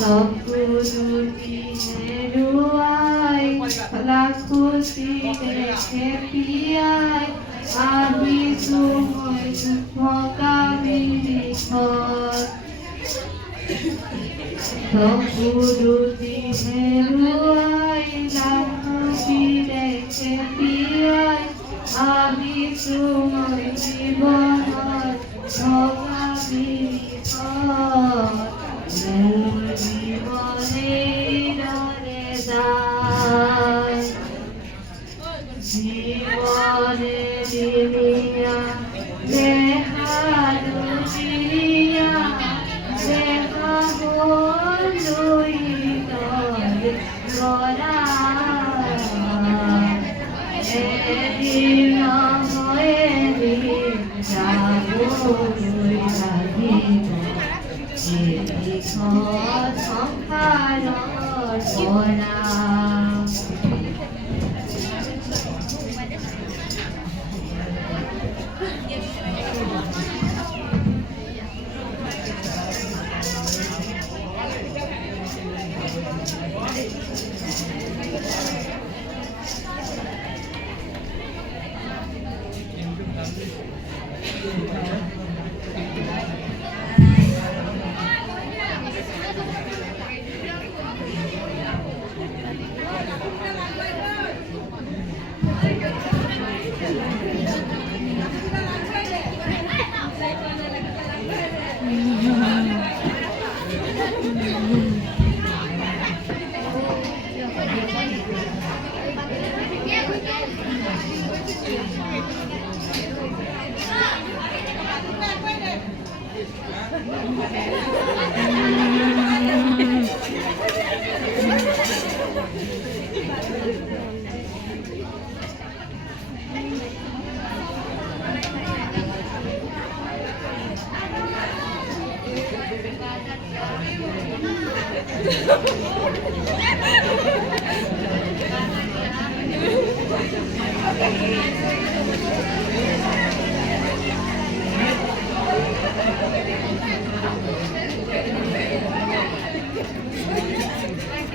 সবগুরুটি হেরুয়াই লাখুসি দেখে পিয়াই আমি তোমায় দুঃখকামিনী সবগুরুটি হেরুয়াই লাখুসি দেখে পিয়াই আমি তোমায় জীবনের ভগামিনী মোর জীবনের দায় জীবনে দিলিয়া দেহারু দিলিয়া দেখা হলুই তর গড়া এদিন হয়ে দিন যাবো সংসার পড়া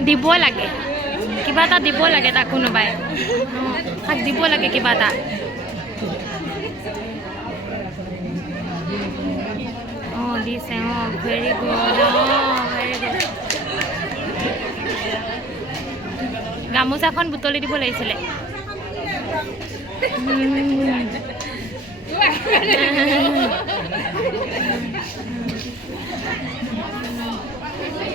দিব লাগে কিবা এটা দিব লাগে তাক কোনোবাই তাক দিব লাগে কিবা এটা দিছে ভেৰি গুড ভেৰি গুড গামোচাখন বুটলি দিব লাগিছিলে